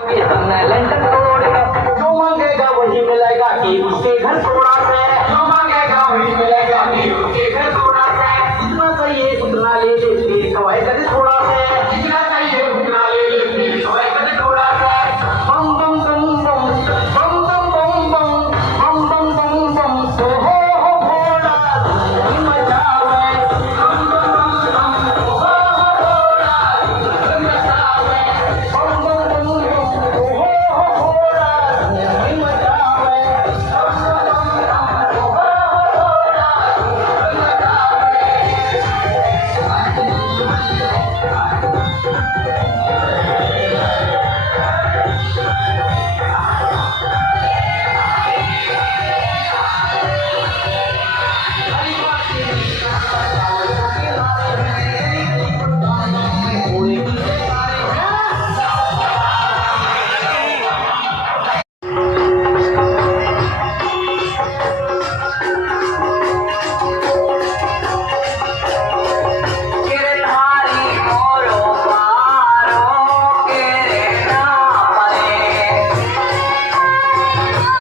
लंटन तोड़ जो मांगेगा वही मिलेगा, कि उसके घर थोड़ा सा जो मांगेगा वही मिलेगा।